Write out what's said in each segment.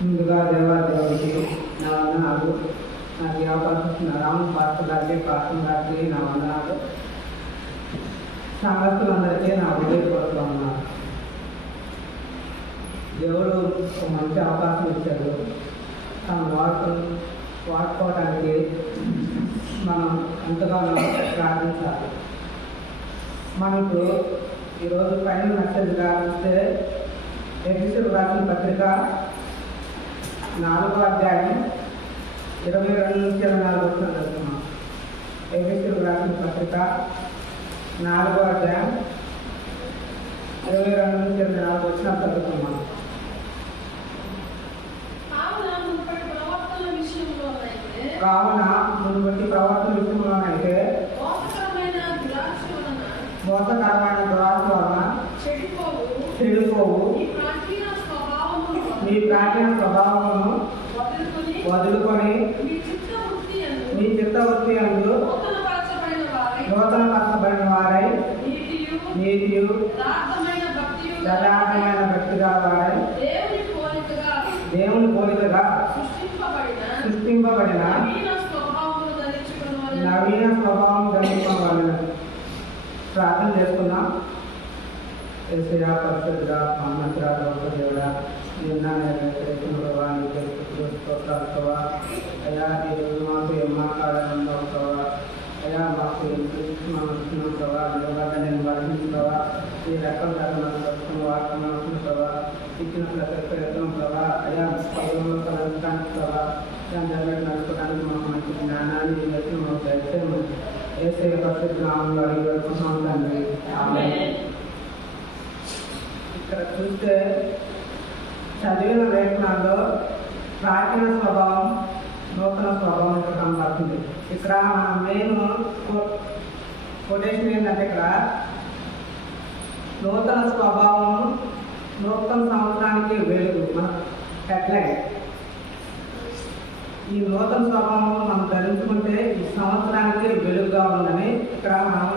ముందుగా దేవాదేవుడికి నా వందనాలు. నాకు ఈ అవకాశం ఇచ్చిన రాము పాస్టర్ గారికి, పాస్టర్ గారికి నా వందనాలు. సంఘస్థులందరికీ నా హృదయపూర్వక వందనాలు. దేవుడు ఒక మంచి అవకాశం ఇచ్చారు. తను వాడుకోవడానికి మనం ఎంతగానో ప్రార్థించాలి. మనకు ఈరోజు ఫైనల్ మెసేజ్గా చూస్తే ఎఫెసీయులకు రాసిన పత్రిక 4వ అధ్యాయం 22 నుంచి 24 వచనాలు చదువుతున్నాం. ఎఫెసీయులకు రాసిన పత్రిక 4వ అధ్యాయం 22 నుంచి 24 వచనాలు చదువుతున్నాం. కావున మునుపటి ప్రవర్తన విషయంలోనైతే మోసకరమైన దురాశ వలన చెడిపోవు మీ ప్రాచీన స్వభావమును వదులుకొని మీ చిత్తవృత్తి యందు నూతనపరచబడిన వారై నీతియు యథార్థమైన భక్తి గల వారై దేవుని పోలికగా సృష్టింపబడిన నవీన స్వభావం ధరించుకోవాలని ప్రార్థన చేసుకున్నాం. యేసయ్యా పరిశుద్ధుడా, మహోన్నతుడా, గొప్పదేవుడా, స్తోత్రాలు అయ్యా. ఈరోజు మాకు ఏం మాట్లాడాలన్నా ప్రభావ అయ్యా, మాకు మనం ప్రభావ నేను వర్ణించవా ఈ రకం మనం వస్తున్న వార్తను ప్రభావ ఇచ్చిన ప్రతి ప్రయత్నం ప్రభావ అయ్యా పదవుల్లో కలగడానికి ప్రభావ దాని దగ్గర నడుపుకోవడానికి మాకు మంచి జ్ఞానాన్ని బట్టి మాకు దయచేయమని యేసయ్య పరిశుద్ధ నామములో అడిగి వేడుకుంటున్నాం తండ్రి. ఆమేన్. ఇక్కడ చూస్తే చదివిన లేఖనాల్లో ప్రాచీన స్వభావం, నూతన స్వభావం ఇక్కడ కనబడుతుంది. ఇక్కడ మెయిన్ కొటేషన్ ఏంటంటే ఇక్కడ నూతన స్వభావం నూతన సంవత్సరానికి వెలుగు మన హెడ్లైన్. ఈ నూతన స్వభావం మనం ధరించుకుంటే ఈ సంవత్సరానికి వెలుగుగా ఉందని ఇక్కడ మనం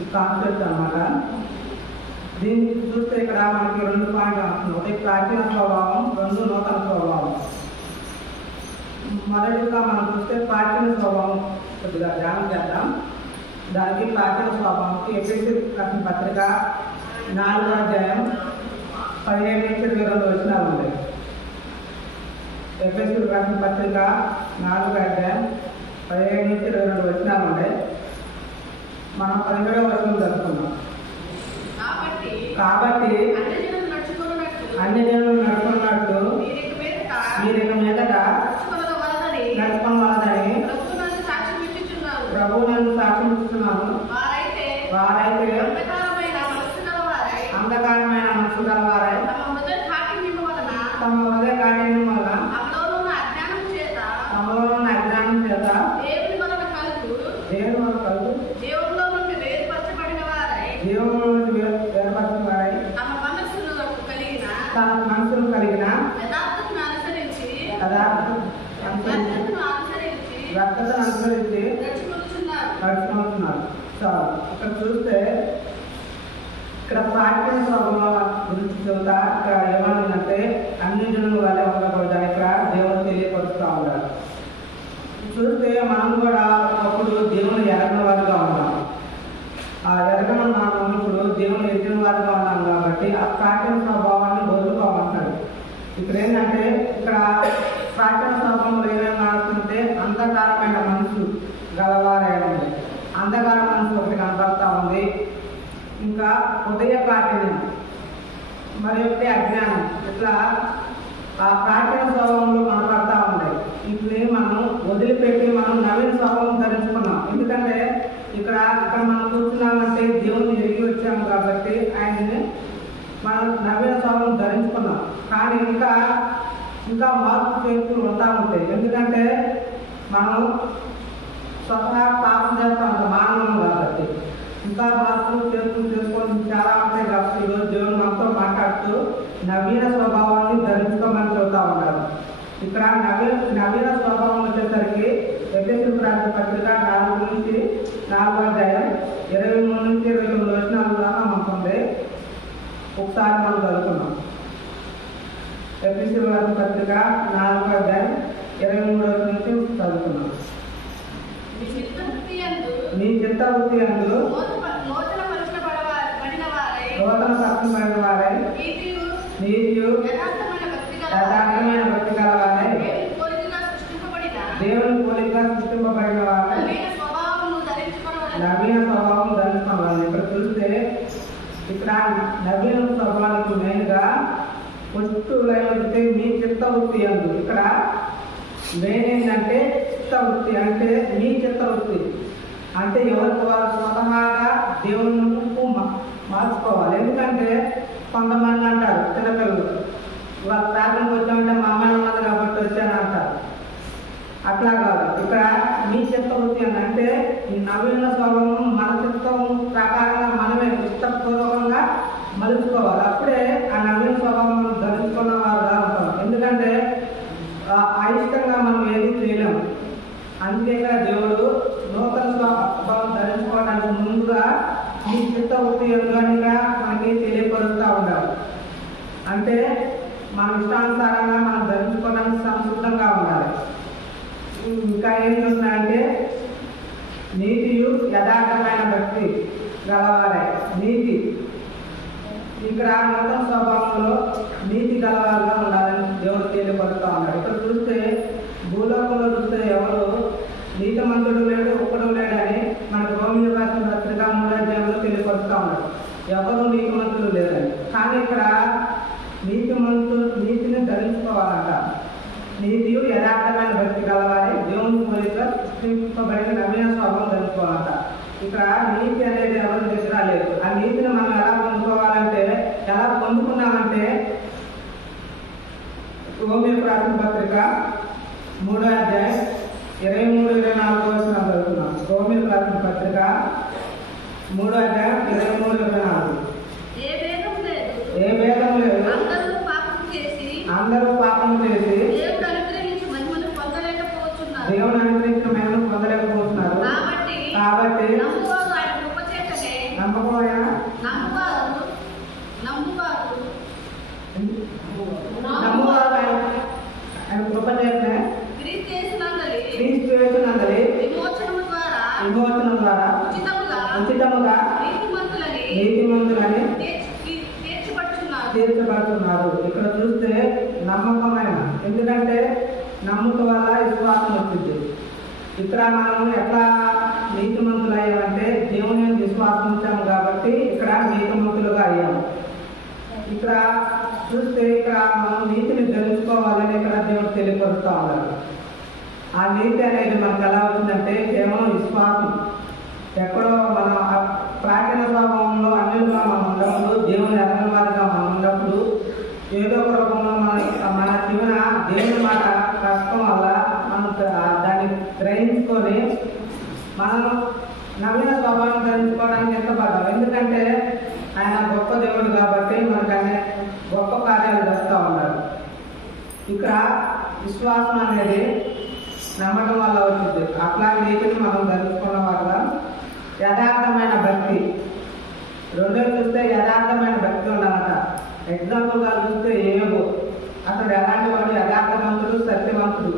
ఈ కాన్సెప్ట్ అన్నమాట. దీన్ని చూస్తే ఇక్కడ మనకి 2 పాయింట్లు వస్తుంది. ఒకటి ప్రాచీన స్వభావం, 2 నూతన స్వభావం. మొదటిగా మనం చూస్తే ప్రాచీన స్వభావం కొద్దిగా ధ్యానం చేద్దాం. దానికి ప్రాచీన స్వభావంకి ఎఫెసీయులకు రాసిన పత్రిక 4వ అధ్యాయం 17 నుంచి 22 వచనాలు ఉన్నాయి. ఎఫెసీయులకు రాసిన పత్రిక 4వ అధ్యాయం 17 నుంచి 22 వచనాలు ఉన్నాయి. మనం 17వ వచనం చదువుకున్నాం. కాబట్టి అన్ని జనులు నడుచుకున్నట్టు మీరు ఇక మీదట నడుచుకోవాలని ప్రభువు నన్ను సాక్ష్యం ఇస్తున్నాను. వారైతే అంధకారమైన మనసు గల వారై తమ హృదయ కాఠిన్యం వల్ల తమలో ఉన్న అజ్ఞానం చేత దేవుని వల్ల కలుగు దేవునిలో నుండి వేరుపరచబడిన వారై తమ మనసును కలిగిన యథార్థతను అనుసరించి నడుచుకుంటున్నారు. ఇక్కడ చూస్తే ఇక్కడ ప్రాచీన స్వభావం గురించి చెబుతా ఇక్కడ ఏమనుందంటే అన్ని జనుల వాళ్ళే ఉండకూడదని ఇక్కడ దేవుడు తెలియపరుస్తూ ఉన్నారు. చూస్తే మనం కూడా ఒకప్పుడు దేవుని ఎరగిన వారిగా ఉన్నాం. ఆ ఎరగన మనం ఇప్పుడు దేవుని ఎరిగిన వారిగా ఉన్నాం కాబట్టి ఆ ప్రాచీన స్వభావాన్ని వదులుకోమంటాడు. ఇక్కడ ఏంటంటే ఇక్కడ ప్రాచీన స్వభావంలో ఏమేమి మారుతుంటే అంధకారమైన మనసు గలవారే ఉంది. అంధకార మనసు ఒకటి కనపడతా ఉంది. ఇంకా హృదయ కాఠిన్యం, మరి ఒకటి అజ్ఞానం. ఇట్లా ఆ ప్రాచీన స్వభావంలో కనపడతా ఉన్నాయి. ఇప్పుడు మనం వదిలిపెట్టి మనం నవీన స్వభావం ధరించుకున్నాం. ఎందుకంటే ఇక్కడ మనం కూర్చున్నామంటే దేవుని ఎరిగి వచ్చాము కాబట్టి ఆయన్ని మనం నవీన స్వభావం ధరించుకున్నాం. కానీ ఇంకా మార్పు చేస్తూ ఉంటా ఉంటాయి. ఎందుకంటే మనం స్వతహా పాపం చేస్తాం మానవం కాబట్టి ఇంకా మార్పులు చేసుకొని చాలా ఉంటాయి కాబట్టి ఈరోజు దేవుడు మనతో మాట్లాడుతూ నవీన స్వభావాన్ని ధరించుకోమని చెబుతా ఉన్నారు. ఇక్కడ నవీన స్వభావం వచ్చేసరికి ఎఫెసీయులకు రాసిన పత్రిక 4వ నుంచి 4వ అధ్యాయం 23 నుంచి 29 వచనాలు దాకా మనకు ఉంది. ఒకసారి మనం చదువుకున్నాం. ఎఫెసీయుల రాసిన పత్రిక 4వ అధ్యాయం 23 నుంచి చదువుతున్నాం. మీ చిత్తవృత్తి యందు నూతన పరచబడిన వారై నీతియు యథార్థమైన భక్తి గలవారై దేవుని పోలికగా సృష్టింపబడిన వారై నవీన స్వభావం ధరించుకోవాలి. ఇక్కడ చూస్తే ఇక్కడ నవీన స్వభావానికి మెయిన్గా వస్తువులైతే మీ చిత్తవృత్తి యందు, ఇక్కడ మెయిన్ ఏంటంటే చిత్తవృత్తి అంటే మీ చిత్తవృత్తి అంటే ఎవరికి వారు స్వతహాగా దేవుని మార్చుకోవాలి. ఎందుకంటే కొంతమంది అంటారు చిన్నపిల్లలు వాళ్ళ ప్రార్థనకు వచ్చామంటే మా అమ్మాయి ఉన్నది కాబట్టి వచ్చాను అంటారు. అట్లా కాదు, ఇక్కడ మీ చిత్తవృత్తి అని అంటే ఈ నవీన స్వభావం మన చిత్తం ప్రకారంగా మనమే ఇష్టపూర్వకంగా మలుచుకోవాలి. అప్పుడే ఆ నవీన స్వభావం ధరించుకున్న వారుగా ఉంటాం. ఎందుకంటే అయిష్టంగా మనం ఏది చేయలేము. అందుకే దేవుడు నూతన స్వభావం ధరించుకోవడానికి ముందుగా ఈ చిత్తవృత్తి యందుగా మనకి తెలియపరుస్తూ ఉండాలి. అంటే మన ఇష్టానుసారంగా మనం ధరించుకోవడానికి సంసిద్ధంగా ఉండాలి. ఇంకా ఏం చూస్తున్నాయంటే నీతియు యథార్థమైన భక్తి గలవారే. నీతి ఇక్కడ నూతన స్వభావంలో నీతి గలవారుగా ఉండాలని దేవుడు తెలియపరుస్తూ ఉన్నాడు. ఇక్కడ చూస్తే భూలోకంలో చూస్తే ఎవరు నీతిమంతుడు లేడు ఒక్కడు లేడని మనకు రోమియోల రాసిన పత్రిక 3వ అధ్యాయంలో తెలియపరుస్తూ ఉన్నాడు. ఎవరు నీతిమంతులు లేదని. కానీ ఇక్కడ నీతిని ధరించుకోవాలంట. నీతియు యథార్థమైన భక్తి గలవారే దేవుని పోలికగా సృష్టింపబడిన నవీన స్వభావం ధరించుకోవాలంట. ఇక్కడ నీతి అనేది ఎవరి దగ్గర లేదు. ఆ నీతిని మనం ఎలా పొందుకోవాలంటే, ఎలా పొందుకున్నామంటే రోమియోల రాసిన పత్రిక 3వ అధ్యాయం 23-24 చదువుతున్నాం. రోమియోల రాసిన పత్రిక 3వ అధ్యాయం 23-24. ఏ భేదం లేదు, అందరూ పాపం చేసి దేవుడు అనుగ్రహించిన మహిమను పొందలేకపోతున్నారు. కాబట్టి నమ్మువారు ఆయన కృప చేతనే క్రీస్తు యేసునందలి విమోచనం ద్వారా ఉచితముగా నీతిమంతులని తీర్చబడుతున్నారు. ఇక్కడ చూస్తే నమ్మకమైన, ఎందుకంటే నమ్ముక వల్ల విశ్వాసం వచ్చింది. ఇక్కడ మనం ఎట్లా నీతిమంతులు అయ్యామంటే దేవుని విశ్వాసం ఉంచాము కాబట్టి ఇక్కడ నీతిమంతులుగా అయ్యాము. ఇక్కడ చూస్తే ఇక్కడ మనం నీతిని ధరించుకోవాలని ఇక్కడ దేవుడు తెలియపరుస్తూ ఉన్నారు. ఆ నీతి అనేది మనకు ఎలా వచ్చిందంటే కేవలం విశ్వాసం. ఎక్కడో మన ప్రాచీన స్వభావంలో అన్నిలుగా మనం ఉన్నప్పుడు, దేవుని అర్థవాదిగా మనం ఉన్నప్పుడు ఏదో ఒక రూపంలో మన జీవన దేవుని మాట కష్టం వల్ల మనం దాన్ని గ్రహించుకొని మనం నవీన స్వభావం ధరించుకోవడానికి ఇష్టపడ్డాం. ఎందుకంటే ఆయన గొప్ప దేవుడు కాబట్టి మనకన్నీ గొప్ప కార్యాలు చేస్తూ ఉన్నాడు. ఇక్కడ విశ్వాసం అనేది నమ్మకం వల్ల వచ్చింది. అట్లా నీతిని మనం ధరించుకున్న వల్ల యథార్థమైన భక్తి. రెండోది చూస్తే యథార్థమైన భక్తి ఉండాలట. ఎగ్జాంపుల్గా చూస్తే యోబు అసలు ఎలాంటి వాడు? యథార్థవంతుడు, సత్యవంతుడు.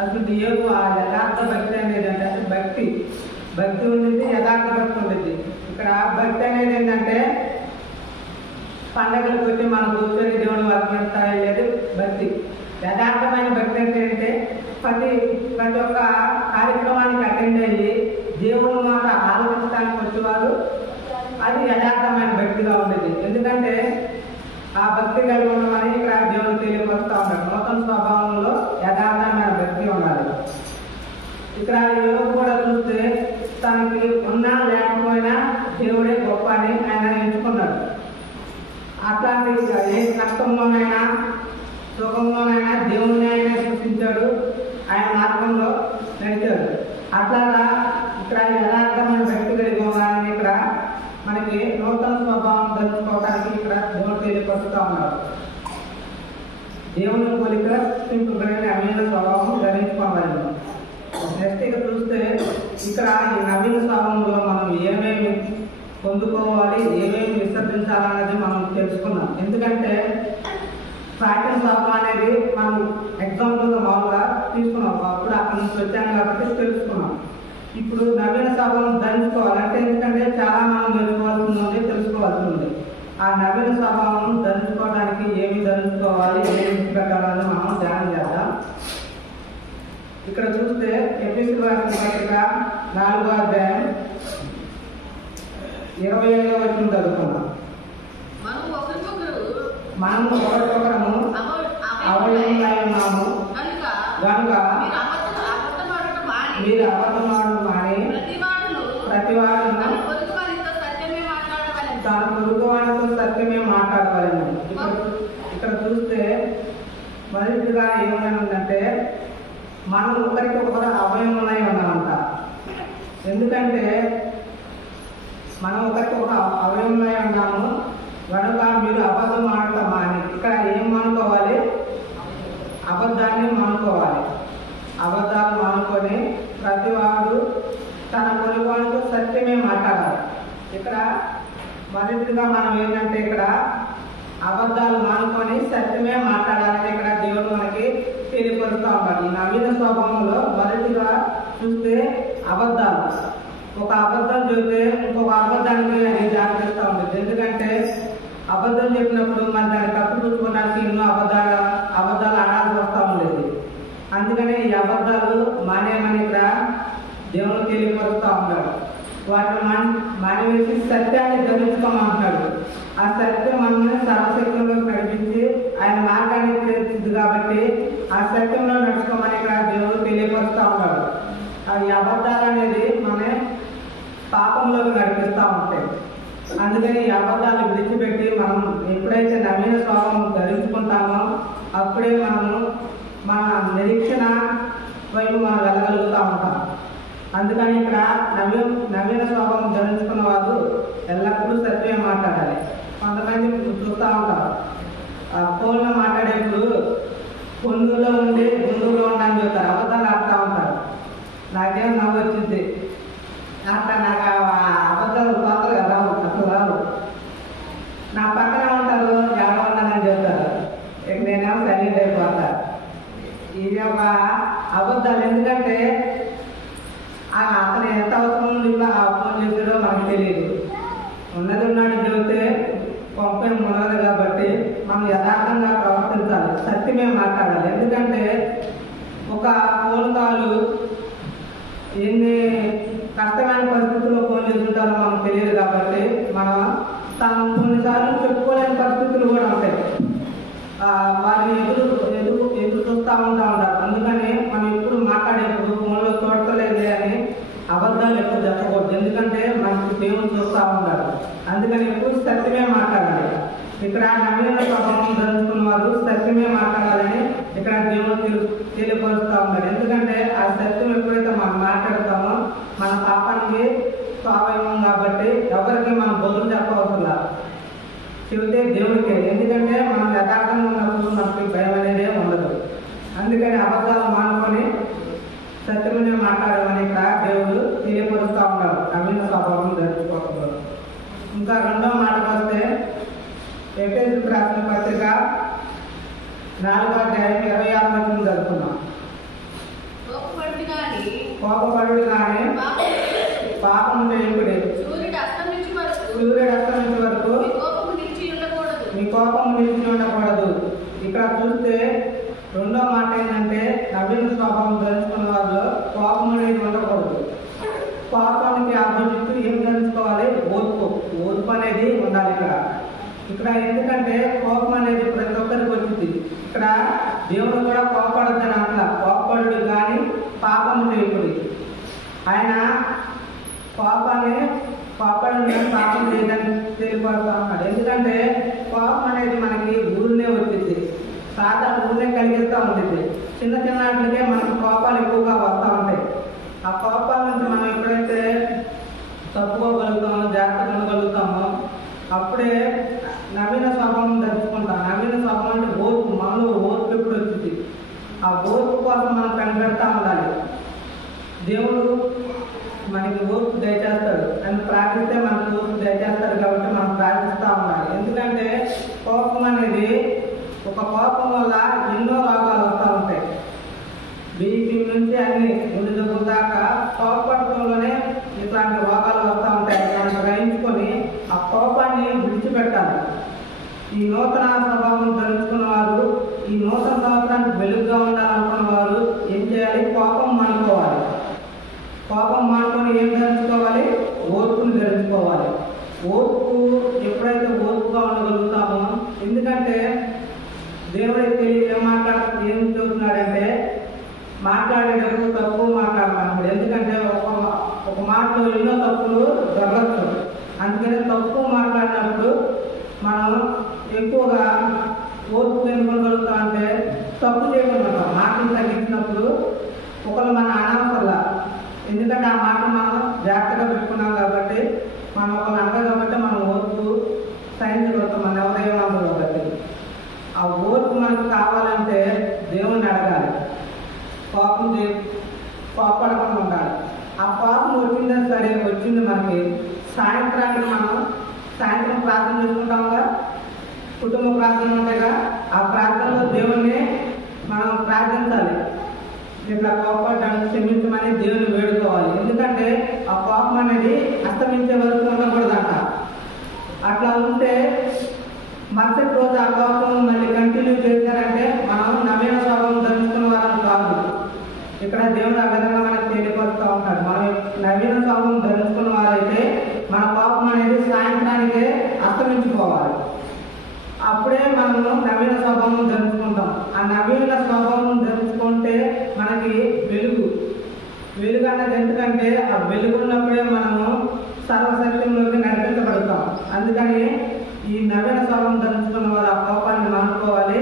అసలు యోబు ఆ యథార్థ భక్తి అనేది అంటే అసలు భక్తి ఉండింది, యథార్థ భక్తి ఉండింది. ఇక్కడ భక్తి అనేది ఏంటంటే పండగలకు వచ్చి మనం కూర్చొని దేవుని వర్తిస్తా వెళ్ళేది భక్తి. యథార్థమైన భక్తి అంటే ప్రతి ఒక్క కార్యక్రమానికి అటెండ్ అయ్యి దేవుని మాట ఆలోచించడానికి వచ్చేవారు. అది యథార్థమైన భక్తిగా ఉండేది. ఎందుకంటే ఆ భక్తి కలిగి ఉండమని ఇక్కడ దేవుడు తెలియపరుస్తూ ఉన్నాడు. నూతన స్వభావంలో యథార్థమైన భక్తి ఉండాలి. ఇక్కడ యోబు కూడా చూస్తే తనకి ఉన్నా లేకపోయినా దేవుడే గొప్ప అని ఆయన ఎంచుకున్నాడు. అట్లాంటి ఏ కష్టంలోనైనా సుఖంలోనైనా దేవుని ఆయన సృష్టించాడు, ఆయన మార్గంలో నడిచాడు. అట్లాగా ఇక్కడ యథార్థమైన భక్తి కలిగి ఉండాలని ఇక్కడ మనకి నూతన స్వభావం ధరించుకోవడానికి ఇక్కడ దేవుడు తెలియపరుస్తూ ఉన్నారు. దేవుని పోలిక సృష్టింపబడిన నవీన స్వభావం ధరించుకోవాలి. నెక్స్ట్ ఇక చూస్తే ఇక్కడ ఈ నవీన స్వభావంలో మనం ఏమేమి పొందుకోవాలి, ఏమేమి విసర్జించాలన్నది మనం తెలుసుకున్నాం. ఎందుకంటే ప్రాచీన స్వభావం అనేది మనం ఎగ్జాంపుల్గా మామూలుగా తీసుకున్నాం, అప్పుడు అక్కడ నుంచి వచ్చాను కాబట్టి తెలుసుకున్నాం. ఇప్పుడు నవీన స్వభావం ధరించుకోవాలంటే ఎందుకంటే చాలా మనం నేర్చుకోవాల్సింది ఉంది, తెలుసుకోవాల్సి ఉంది. ఆ నవీన స్వభావం ధరించుకోవడానికి ఏమి ధరించుకోవాలి, ఏమి పెట్టాలని మనం ధ్యానం చేద్దాం. ఇక్కడ చూస్తే ఎఫెసీయులకు రాసిన పత్రిక 4వ అధ్యాయం 25వ వచనం చదువుకున్నాం. మనము ఒకరికొకరము అవయవములై ఉన్నాము కనుక మీరు అబద్ధమాడు మాని ప్రతివాడును తన పొరుగువాడితో సత్యమే మాట్లాడవాలని. ఇక్కడ చూస్తే మొదటిగా ఏమైందంటే మనం ఒకరికి ఒకరు అవయవములై ఉన్నామంట. ఎందుకంటే మనం ఒకరికి ఒక అవయవములై ఉన్నాము కనుక మీరు అబద్ధం ఆడటం మాని. ఇక్కడ ఏం మానుకోవాలి? అబద్ధాన్ని మానుకోవాలి. అబద్ధాలు మానుకొని ప్రతివాడు తన పొరుగువాడితో సత్యమే మాట్లాడాలి. ఇక్కడ మొదటిగా మనం ఏంటంటే ఇక్కడ అబద్ధాలు మానుకొని సత్యమే మాట్లాడాలని ఇక్కడ దేవుడు మనకి తెలియపరుస్తూ ఉంటాడు. ఈ నవీన స్వభావంలో మొదటిగా చూస్తే అబద్ధాలు. ఒక అబద్ధం చూస్తే ఇంకొక అబద్ధానికి అది జాగ్రత్త ఉంటుంది. ఎందుకంటే అబద్ధం చెప్పినప్పుడు మన దాన్ని కప్పిపుచ్చుకోవడానికి ఎన్నో అబద్ధాలు ఆడాల్సి వస్తూ ఉండేది. అందుకనే ఈ అబద్ధాలు మానేమని ఇక్కడ దేవుడు తెలియపరుస్తూ ఉంటాడు. వాటిని మానేసి సత్యాన్ని ధరించుకోమంటున్నాడు. ఆ సత్యం మనల్ని సర్వశక్తిలో నడిపించి ఆయన మార్గాన్ని చేస్తుంది కాబట్టి ఆ సత్యంలో నడుచుకోమని ఇక్కడ దేవుడు తెలియపరుస్తూ ఉంటాడు. ఈ అబద్ధాలు అనేది మన పాపంలోకి నడిపిస్తూ ఉంటాయి. అందుకని ఈ అబద్ధాలు విడిచిపెట్టి మనం ఎప్పుడైతే నవీన స్వభావం ధరించుకుంటామో అప్పుడే మనము మన నిరీక్షణ వైపు మనం వెళ్ళగలుగుతూ ఉంటాం. అందుకని ఇక్కడ నవీన స్వభావం ధరించుకున్న వాళ్ళు ఎల్లప్పుడూ సత్యం మాట్లాడాలి. కొంతమంది చూస్తూ ఉంటారు, ఫోన్లో మాట్లాడేప్పుడు పొన్నులో ఉండి గుండూరులో ఉండని చెప్తారు, అబద్ధాలు ఆడుతూ ఉంటారు. నాకేం నవ్వు వచ్చింది. అట్లా నాకు అబద్ధాలు తోతలు రావు, అసలు రావు. నా పక్కన ఉంటారు, ఎవరు ఉన్నానని చెప్తారు, ఇక నేనేమో సైలెంట్ అయిపోతా. ఇది ఒక అబద్ధాలు. ఎందుకంటే అతను ఎంత అవసరం ఇట్లా ఫోన్ చేసాడో మనకు తెలియదు. ఉన్నది ఉన్నాడు చెబితే పంపే మునగదు కాబట్టి మనం యథార్థంగా ప్రవర్తించాలి, సత్యమే మాట్లాడాలి. ఎందుకంటే ఒక ఫోన్ కాలు ఎన్ని కష్టమైన పరిస్థితుల్లో ఫోన్ చేస్తుంటారో మనకు తెలియదు కాబట్టి మనం కొన్నిసార్లు చెప్పుకోలేని పరిస్థితులు కూడా ఉంటాయి. వారిని ఎదురు చూస్తూ ఉంటారు. అందుకని మనం ఎప్పుడు మాట్లాడేప్పుడు ఫోన్లో చూడలేదు అని అబద్ధాలు ఎప్పుడు చెప్పకూడదు. ఎందుకంటే మనకి దేవుడు చూస్తూ ఉంటాడు. అందుకని ఎప్పుడు సత్యమే మాట్లాడాలి. ఇక్కడ నవీన స్వభావం ధరించుకున్న వారు సత్యమే మాట్లాడాలని ఇక్కడ దేవుడు తెలియపరుస్తూ ఉన్నాడు. ఎందుకంటే ఆ సత్యం ఎప్పుడైతే మనం మాట్లాడతామో మన పాపానికి స్వాభావం కాబట్టి ఎవరికి మనం బదులు చెప్పవసరంలా, చెబితే దేవుడికే. ఎందుకంటే మనం యథార్థంగా ఉన్నప్పుడు మనకి భయం అనేది ఉండదు. అందుకని అబద్ధాలు మానుకొని సత్యమే మాట్లాడమని ఇక్కడ దేవుడు తెలియపరుస్తూ ఉన్నాడు నవీన స్వభావం ధరించుకోవడం. ఇంకా రెండవ మాటకు వస్తే ఎఫెసీయులకు రాసిన పత్రిక 4వ అధ్యాయం 26వ వచనం చదువుకున్నాం. కోపపడుడు కానీ పాపము చేయకుడి, సూర్యుడు అస్తమించే వరకు మీ కోపము నిలిచి ఉండకూడదు. ఇక్కడ చూస్తే రెండో మాట ఏంటంటే నవీన స్వభావం ధరించుకున్న వాళ్ళు కోపం అనేది ఉండకూడదు. కోపానికి ఆపోజిట్ ఏం ధరించుకోవాలి? ఓర్పు అనేది ఉండాలి. ఇక్కడ ఎందుకంటే కోపం అనేది ప్రతి ఒక్కరికి వచ్చింది. ఇక్కడ దేవుడు కూడా కోపడద్దని అంటున్నా. కోపడు కానీ పాపము చేయకుడి. ఆయన కోపాన్ని పాపం చేయదని తెలియపడుతూ ఉన్నాడు. ఎందుకంటే కోపం అనేది మనకి ఊరినే వచ్చింది, సాధారణ ఊరినే కలిగిస్తూ ఉంటుంది. చిన్న చిన్న వాటికే మనకు కోపాలు ఎక్కువగా వస్తూ ఉంటాయి. ఆ కోపాల నుంచి మనం ఎప్పుడైతే తప్పుకోగలుగుతామో, జాగ్రత్త ఉండగలుగుతామో అప్పుడే నవీన స్వభావం ధరించుకుంటాం. నవీన స్వభావం అంటే ఓర్పు. మనలో ఓర్పు ఎప్పుడు వచ్చింది. ఆ ఓర్పు కోసం మనం కనిపెడతా ఉండాలి. దేవుడు మనకి ఓర్పు దయచేస్తాడు అని ప్రార్థిస్తే మనకు ఓర్పు దయచేస్తాడు కాబట్టి మనం ప్రార్థిస్తూ ఉండాలి. ఎందుకంటే కోపం అనేది ఒక కోపం వల్ల ఎన్నో రోగాలు వస్తూ ఉంటాయి. బీపీ నుంచి అన్ని ముందు దాకా కోపపడటంలోనే ఇట్లాంటి రోగాలు వస్తూ ఉంటాయి. దాన్ని గ్రహించుకొని ఆ కోపాన్ని విడిచిపెట్టాలి. ఈ నూతన స్వభావం ధరించుకున్న వారు, ఈ నూతన సంవత్సరానికి వెలుగుగా ఉండాలనుకున్న వారు ఏం చేయాలి? కోపం మానుకోవాలి. కోపం మానుకొని ఏం ధరించుకోవాలి? ఓర్పుని ధరించుకోవాలి. ఓర్పు ఎప్పుడైతే ఓర్పుగా ఉండగలుగుతామో, ఎందుకంటే దేవుడికి ఏం చెబుతున్నాడంటే మాట్లాడేటప్పుడు తప్పు మాట్లాడమన్నాడు. ఎందుకంటే ఒక మాటలో ఎన్నో తప్పులు జరగచ్చు. అందుకనే తప్పు మాట్లాడినప్పుడు మనం ఎక్కువగా ఓర్పు ఎందుకోగలుగుతాం అంటే తప్పు చేయకుండా మాటలు తగ్గించినప్పుడు ఒకరు మన అనవసరంలా, ఎందుకంటే ఆ మాట మనం జాగ్రత్తగా పెట్టుకున్నాం కాబట్టి మనం ఒకరు అంటారు కాబట్టి మనం ఓర్పు సహించగలుగుతాం. మన ఎవరేమన్నారు కాబట్టి ఆ ఓర్పు మనకు కావాలంటే దేవుణ్ణి అడగాలి. కోపడకుండా ఉండాలి. ఆ కోపం వచ్చిందా సరే, వచ్చింది మనకి సాయంత్రానికి మనం సాయంత్రం ప్రార్థన చేసుకుంటాంగా, కుటుంబ ప్రార్థన ఉంటాయిగా, ఆ ప్రార్థనలో దేవుణ్ణి మనం ప్రార్థించాలి. ఇట్లా కోపడ్డాన్ని క్షమించమని దేవుని వేడుకోవాలి. ఎందుకంటే ఆ కోపం అనేది అస్తమించే వరకు ఉండకూడదంట. అట్లా ఉంటే మరుసటి రోజు ఆ కోపం మళ్ళీ కంటిన్యూ చేశారంటే మనం నవీన స్వభావం ధరించుకున్న వారం కాదు. ఇక్కడ దేవుడు ఆ విధంగా మనకు తెలియపరుస్తూ ఉంటాడు. మనం నవీన స్వభావం ధరించుకున్న వారైతే మన కోపం అనేది సాయంత్రానికే అస్తమించుకోవాలి. అప్పుడే మనము నవీన స్వభావం ధరించుకుంటాం. ఆ నవీన స్వభావం ధరించుకుంటే మనకి వెలుగు అన్నది ఎందుకంటే ఆ వెలుగు ఉన్నప్పుడే మనము సర్వసత్యంలోకి నడిపించబడతాం. అందుకని ఈ నవీన స్వభావం ధరించుకున్న వారు ఆ కోపాన్ని మానుకోవాలి,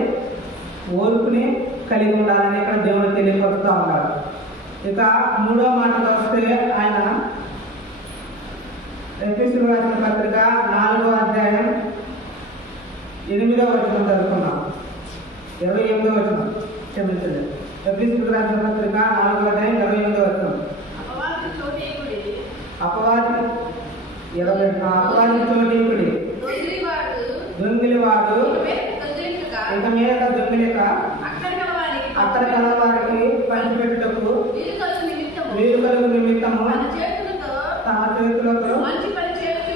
ఓర్పుని కలిగి ఉండాలని ఇక్కడ దేవుడు తెలియపరుస్తూ ఉన్నాడు. ఇక మూడో మాటకు వస్తే ఆయన ఎఫెసీయులకు రాసిన పత్రిక 4వ అధ్యాయం 8వ వచనం చదువుకున్నాం. 28వ వచనం క్షమించండి. ఎఫెసీయులకు రాసిన పత్రిక 4వ అధ్యాయం 28వ వచనం. అపవాది చోటీకుడి దొంగిలివాడు ఇక మీద దొంగిలిక అక్కడ కలవారికి పంచిపెట్టుటకు వీలు కలుగు నిమిత్తము తమ చేతులతో మంచి పని చేస్తూ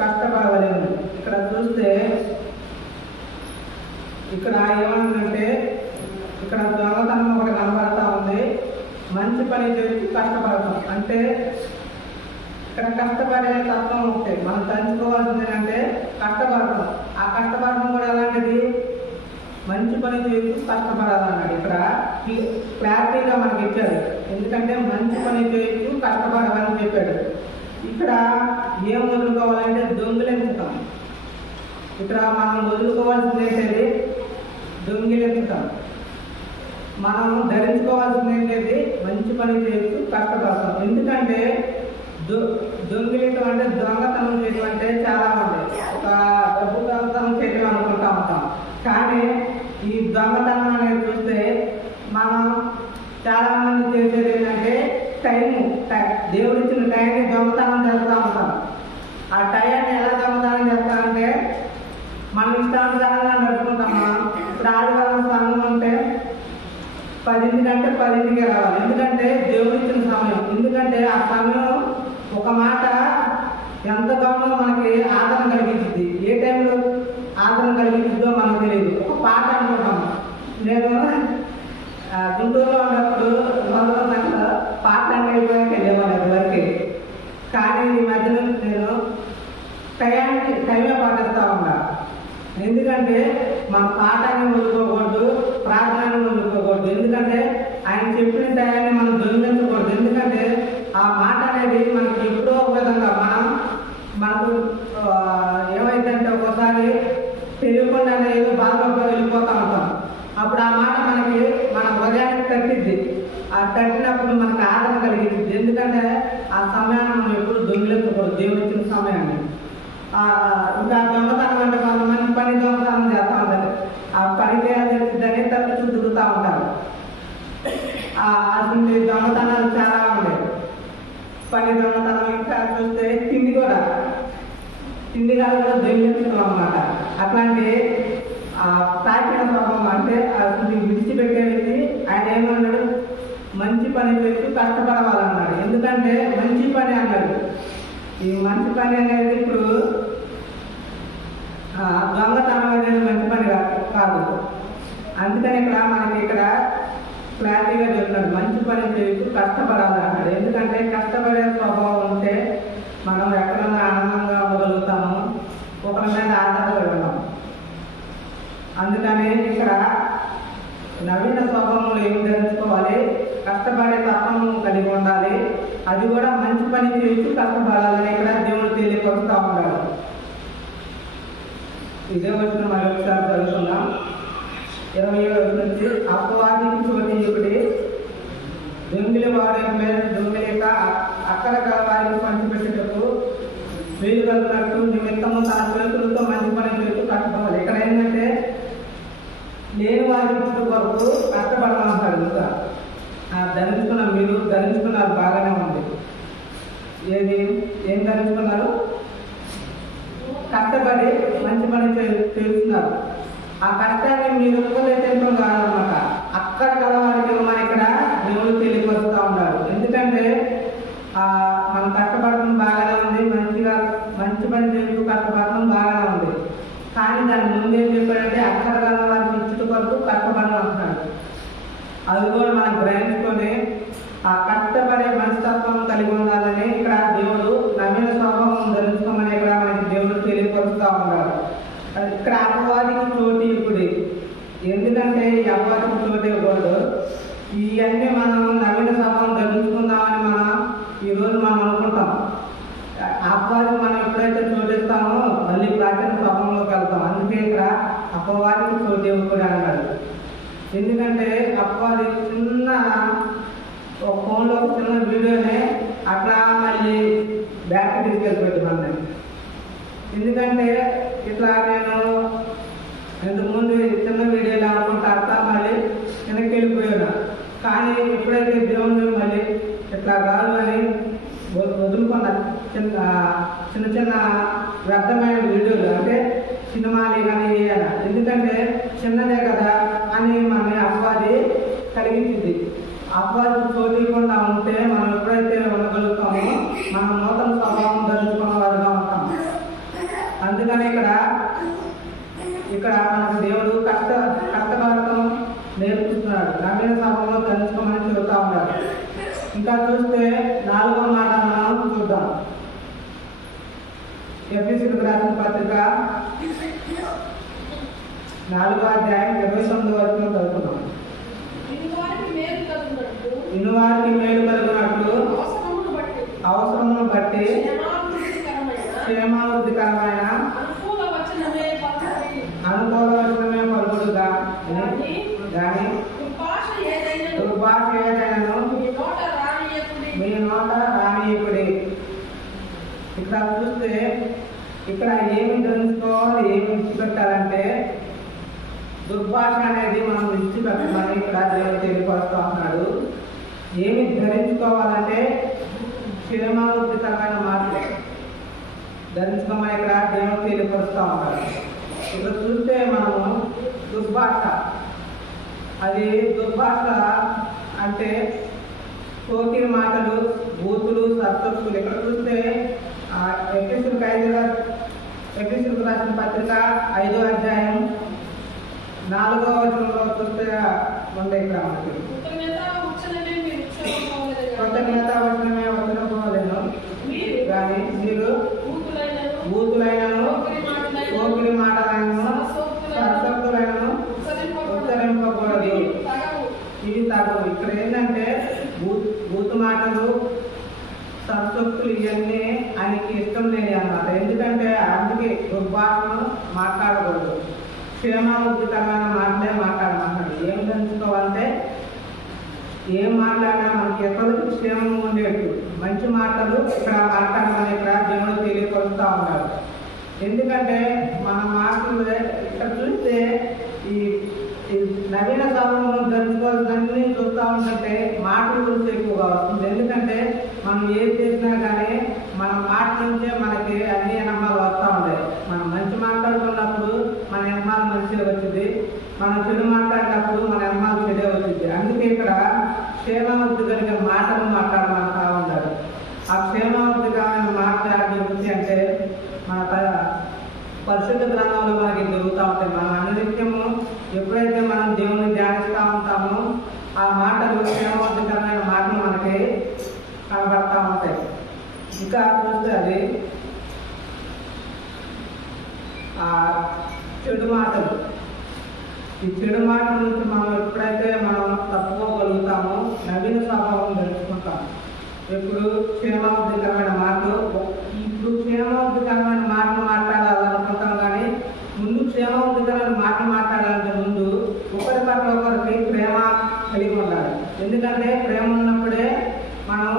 కష్టపడవలేదు. ఇక్కడ చూస్తే ఇక్కడ ఏమంటే ఇక్కడ దొంగతనం ఒకటి కనబడతా ఉంది. మంచి పని చేస్తూ కష్టపడతాం అంటే ఇక్కడ కష్టపడే తత్వం ఉంటాయి. మనం తెలుసుకోవాల్సింది ఏంటంటే కష్టపడతాం. ఆ కష్టపడడం కూడా ఎలాంటిది? మంచి పని చేస్తూ కష్టపడాలన్నాడు. ఇక్కడ క్లారిటీగా మనకి ఇచ్చాడు. ఎందుకంటే మంచి పని చేస్తూ కష్టపడాలని చెప్పాడు. ఇక్కడ ఏం వదులుకోవాలంటే దొంగిలించుతాం. ఇక్కడ మనం వదులుకోవాల్సింది ఏంటంటే దొంగిలించుతాం. మనం ధరించుకోవాల్సింది ఏంటంటే మంచి పని చేస్తూ కష్టపడతాం. ఎందుకంటే దొంగిలించడం అంటే దొంగతనం చేయడం అంటే చాలా ఉంటాయి. ఒక డబ్బు దొంగతనం చేయడం అనుకుంటా ఉంటాం. కానీ ఈ దొంగతనం అనేది చూస్తే మనం చాలా మంది చేసేది ఏంటంటే దేవుడిచ్చిన టైంని దొంగతనం చేస్తూ ఉంటాం. ఆ టైంని ఎలా దొంగతనం చేస్తారంటే మనం ఇష్టానుసారంగా నడుచుకుంటామా. ఇప్పుడు ఆదివారం సమయం ఉంటే 10 కంటే 10కే రావాలి. ఎందుకంటే దేవుడిచ్చిన సమయం. ఎందుకంటే ఆ సమయం ఒక మాట ఎంతగానో మనకి ఆదరణ కలిగించింది. ఏ టైంలో ఆదరణ కలిగించిందో మనకు తెలియదు. ఒక పాట అనుకుంటాం. నేను గుంటూరులో ఉన్నప్పుడు మొదలు పాట అయిపోయాక వెళ్ళేవాళ్ళు వరకే. కానీ ఈ మధ్యలో నేను టైమే పాటిస్తూ ఉన్నా. ఎందుకంటే మన పాఠాన్ని వదులుకోకూడదు, ప్రార్థనని వదులుకోకూడదు. ఎందుకంటే ఆయన చెప్పిన టయాన్ని మనం దొంగిలించకూడదు. ఎందుకంటే ఆ మాట అనేది మనకి ఎప్పుడో ఒక విధంగా మనకు ఏమైందంటే ఒక్కోసారి తెలియకుండానే ఏదో బాధలో వెళ్ళిపోతూ ఉంటాం. అప్పుడు ఆ మాట మనకి మన హృదయానికి తట్టిద్ది. ఆ తట్టినప్పుడు మనకు ఆదరణ కలిగింది. ఎందుకంటే ఆ సమయాన్ని మనం ఎప్పుడు దొంగిలించకూడదు, దేవుడు ఇచ్చిన సమయాన్ని. ఇంకా దొంగతనం అంటే కొంతమంది పని దొంగతనం చేస్తూ ఉంటారు. ఆ పని చేయాల్సిందని తప్పించి దిగుతూ ఉంటారు. అటువంటి దొంగతనాలు చాలా ఉంటాయి. పని దొంగతనం ఇంకా చూస్తే తిండి కాదు కూడా దొంగిలించడం అన్నమాట. అట్లాంటి ప్రాచీన స్వభావం అంటే అది విడిచిపెట్టేది. ఆయన ఏమన్నాడు, మంచి పని చేస్తూ కష్టపడవాలన్నాడు. ఎందుకంటే మంచి పని అన్నాడు. ఈ మంచి పని అనేది ఇప్పుడు దొంగతనం అనేది మంచి పని కాదు. అందుకని మనకి ఇక్కడ క్లారిటీగా చెప్తున్నాడు, మంచి పని చేస్తూ కష్టపడాలి అన్నాడు. ఎందుకంటే కష్టపడే స్వభావం ఉంటే మనం ఎక్కడన్నా ఆనందంగా ఉండగలుగుతాము, ఒకరి మీద ఆధారపడతాము. అందుకని ఇక్కడ నవీన స్వభావంలో ఏం ధరించుకోవాలి, కష్టపడే తత్వం కలిగి ఉండాలి, అది కూడా మంచి పని చేస్తూ కష్టపడాలని ఇక్కడ దేవుడు తెలియపరుస్తూ ఉన్నాడు. ఇదే వచ్చిన మరి ఒకసారి చదువుకుందాం. 27 నుంచి, అపవాదికి చోటీయుడి దొంగిలి వారి మీద దొంగిలిక అక్కడ గల వారికి పంచిపెట్టుటకు వీలు కలిగినట్టు నిమిత్తము తన చేతులతో మంచి పని చేస్తూ కష్టపడాలి. ఇక్కడ ఏంటంటే నేను వారి వరకు కష్టపడమంటాడు. ఇంకా మీరు ధరించుకున్నారు, బాగానే ఉంది. ఏం ధరించుకున్నారు? కష్టపడి మంచి పని చేస్తున్నారు. ఆ కష్టాన్ని మీరు ఉపదేశించడం కాదనమాట, అక్కడ కలవారికి మన ఇక్కడ దేవుడు తెలియపరుస్తూ ఉన్నారు. ఎందుకంటే మనం కష్టపడటం బాగానే ఉంది, మంచి పని చేస్తూ కష్టపడటం బాగానే ఉంది. కానీ దాని ముందు ఏం చెప్పాడంటే అక్కడ కల వారికి ఇచ్చుట కొరకు కష్టపడడం అంటున్నాడు. అది కూడా మనం గ్రహించుకొని ఆ కష్టపడే మనస్తత్వం కలిగి ఉండాలని ఇక్కడ దేవుడు నవీన స్వభావం ధరించుకోమని ఇక్కడ మనకి దేవుడు తెలియపరుస్తూ ఉన్నాడు. ఇక్కడ అపవాదికి చోటు ఇప్పుడు, ఎందుకంటే ఈ అపవాదికి చోటు ఇవ్వకూడదు. ఇవన్నీ మనం నవీన స్వభావం ధరించుకుందామని ఈరోజు మనం అనుకుంటాం. అపవాదికి మనం ఎప్పుడైతే చోటిస్తామో మళ్ళీ ప్రాచీన స్వభావంలోకి వెళ్తాం. అందుకే ఇక్కడ అపవాదికి చోటు ఇవ్వకూడదు అన్నాడు. ఎందుకంటే అపవాది చిన్న ఒక ఫోన్లో చిన్న వీడియోనే అట్లా మళ్ళీ బ్యాక్ తీసుకెళ్ళిపోయింది మన. ఎందుకంటే ఇట్లా నేను ఇంతకుముందు చిన్న వీడియోలు అనుకుంటా అట్లా మళ్ళీ వెనక్కి వెళ్ళిపోయాను. కానీ ఎప్పుడైతే దేవుడు మళ్ళీ ఇట్లా కాదు అని వదులుకున్న చిన్న చిన్న వ్యర్థమైన వీడియోలు అంటే సినిమాలు కానీ వేయాలి. ఎందుకంటే చిన్నదే కదా అని మన అపవాది కలిగించింది. అపవాది చోటీకుండా ఉంటే మనం ఎప్పుడైతే ఉండగలుగుతామో మనం నూతన స్వభావం ధరించుకున్న వారుగా ఉంటాం. అందుకని ఇక్కడ మనకు దేవుడు కష్టపడటం నేర్పిస్తున్నాడు, నవీన స్వభావంలో ధరించుకోమని చెబుతా ఉన్నాడు. ఇంకా చూస్తే 4వ మాట మనం చూద్దాం. ఎఫెసీయులకు రాసిన పత్రిక 4వ అధ్యాయం 29వ వచనం చదువుతున్నాం. ఇనువారికి మేలు కలుగునట్లు అవసరమును బట్టి క్షేమాభివృద్ధికరమైన అనుకూల వచనమే పలుకుడుగా కానీ దుర్భాష ఏదైనాను మీ నోట రానియకుడి. ఇక్కడ చూస్తే ఇక్కడ ఏమి ధరించుకోవాలి, ఏమి విడిచిపెట్టాలంటే దుర్భాష అనేది మనం విడిచిపెట్టమని ఇక్కడ దేవుడు తెలియపరుస్తూ ఉన్నాడు. ఏమి ధరించుకోవాలంటే క్షేమాభివృద్ధికరమైన మాటలు ధరించుకోమని ఇక్కడ దేవుడు తెలియపరుస్తూ ఉన్నాడు. ఇక్కడ చూస్తే మనము దుర్భాష, అది దుర్భాష అంటే పోకిరి మాటలు, బూతులు, సర్కస్సులు. ఇక్కడ చూస్తే ఎఫెసీయులకు రాసిన పత్రిక 5వ అధ్యాయం 4వ వచనంలో చూస్తే ఉంది. ఇక్కడ మనకి కృతజ్ఞత వచనమే వచనపోలేను కానీ మీరు బూతులైనను పోకిరి మాటలైనను సర్కస్సులైనను ఉచ్చరింపకూడదు, ఇవి తగవు. ఇక్కడ ఏంటంటే బూతు మాటలు, సంస్కృతులు ఇవన్నీ ఆయనకి ఇష్టం లేని అన్నమాట. ఎందుకంటే అందుకే దుర్భాషను మాట్లాడకూడదు, క్షేమాభివృద్ధికరమైన మాటలే మాట్లాడమన్నాడు. ఏం తెలుసుకోవాలంటే ఏం మాట్లాడినా మనకి ఎక్కడికి క్షేమం ఉండేట్టు మంచి మాటలు ఇక్కడ మాట్లాడమని ఇక్కడ దేవుడు తెలియపరుస్తూ ఉన్నారు. ఎందుకంటే మన మాటలు ఇక్కడ చూస్తే ఈ నవీన స్వభావం ధరించుకోవాల్సినన్నీ చూస్తూ ఉంటే మాటల గురించి ఎక్కువగా వస్తుంది. ఎందుకంటే మనం ఏది చేసినా కానీ మన మాట నుంచే మనకి అన్ని ఎనమాలు వస్తూ ఉంటాయి. మనం మంచి మాట్లాడుకున్నప్పుడు మన ఎనమాలు మంచిగా వచ్చింది, మనం చెడు మాట్లాడినప్పుడు మన ఎనమాలు చెడే వచ్చింది. అందుకే ఇక్కడ క్షేమవృద్ధి కలిగే మాటలు మాట్లాడమంటా ఉంటారు. ఆ క్షేమవృద్ధిగా మాట్లాడే దొరుకుతాయి అంటే మన పరిశుద్ధ గ్రంథంలో మనకి దొరుకుతూ ఉంటాయి. మనం అనునిత్యము ఎప్పుడైతే మనం దేవుని ధ్యానిస్తూ ఉంటామో ఆ మాటలు క్షేమవృద్ధికరమైన మాటలు మనకి కనబడతా ఉంటాయి. ఇంకా చూస్తే అది ఆ చెడు మాటలు, ఈ చెడు మాటల నుంచి మనం ఎప్పుడైతే మనం తప్పుకోగలుగుతామో నవీన స్వభావం తెలుసుకుంటాం. ఎప్పుడు క్షేమవృద్ధికరమైన మాటలు, ఇప్పుడు క్షేమవృద్ధికరమైన మాటలు మాట్లాడాలనుకుంటాం, కానీ ముందు క్షేమవృద్ధికరమైన మాటలు మాట్లాడాలంటే ముందు ఒకరి పట్ల ఒకరికి ప్రేమ కలిగి ఉండాలి. ఎందుకంటే ప్రేమ ఉన్నప్పుడే మనం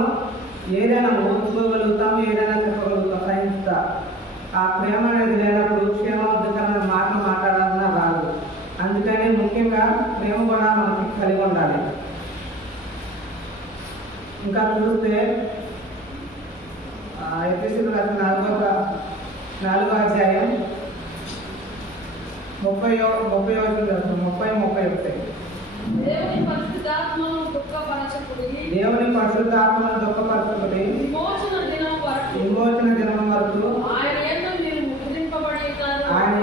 ఏదైనా ఓర్చుకోగలుగుతాం, ఏదైనా చెప్పగలుగుతాం, సహిస్తా. ఆ ప్రేమ అనేది లేనప్పుడు క్షేమవృద్ధికరమైన మాటలు మాట్లాడాలన్నా రాదు. అందుకని ముఖ్యంగా ప్రేమ కూడా మనకి కలిగి ఉండాలి. ఇంకా చూస్తే ఎఫెసీయులకు రాసిన 4వ అధ్యాయం 30-31. దేవుని పరిశుద్ధాత్మను దుఃఖపరచకుడి, విమోచన దినం వరకు ఆయన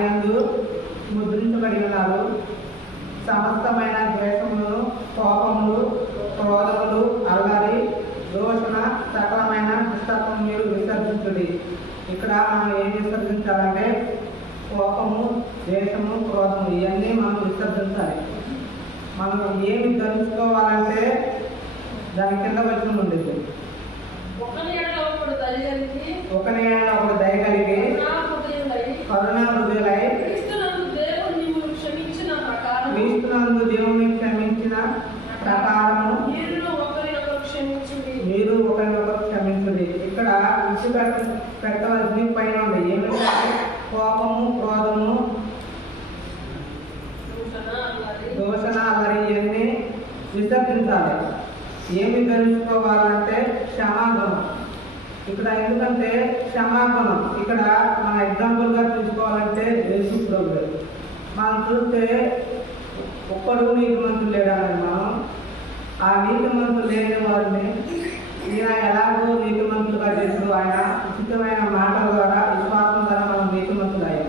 యందు మీరు ముద్రించబడి ఉన్నారు. సమస్తమైన ద్వేషములు, కోపములు, క్రోధములు, అల్లరి, దూషణ, సకలమైన దుష్టత్వం మీరు విసర్జించుడి. ఇక్కడ మనం ఏం విసర్జించాలంటే కోపము, ద్వేషము, క్రోధము ఇవన్నీ మనం విసర్జించాలి. మనం ఏమి ధరించుకోవాలంటే దాని కింద వచ్చిన ఉండేది ఒకని ఎడల ఒకడు దయ కలిగి కరుణా హృదయులై క్రీస్తునందు దేవుని క్షమించిన ప్రకారము మీరు ఒకరినొకరు క్షమించుడి. ఇక్కడ పెట్టవలసిన పైన ఉంది ఏమిటంటే కోపము, క్రోధము, దూషణ, అల్లరి ఇవన్నీ విసర్జించాలి. ఏమి ధరించుకోవాలంటే క్షమాగుణం. ఇక్కడ ఎందుకంటే క్షమాగుణం ఇక్కడ మన ఎగ్జాంపుల్గా చూసుకోవాలంటే యేసు ప్రభువు. మనం చూస్తే ఒక్కడు నీతిమంతులు లేడాలని మనం ఆ నీతిమంతులు లేని వారిని ఈయన ఎలాగో నీతిమంతులుగా చేస్తూ ఆయన ఉచితమైన మాటల ద్వారా విశ్వాసం ద్వారా మనం నీతిమంతులు అయ్యాం.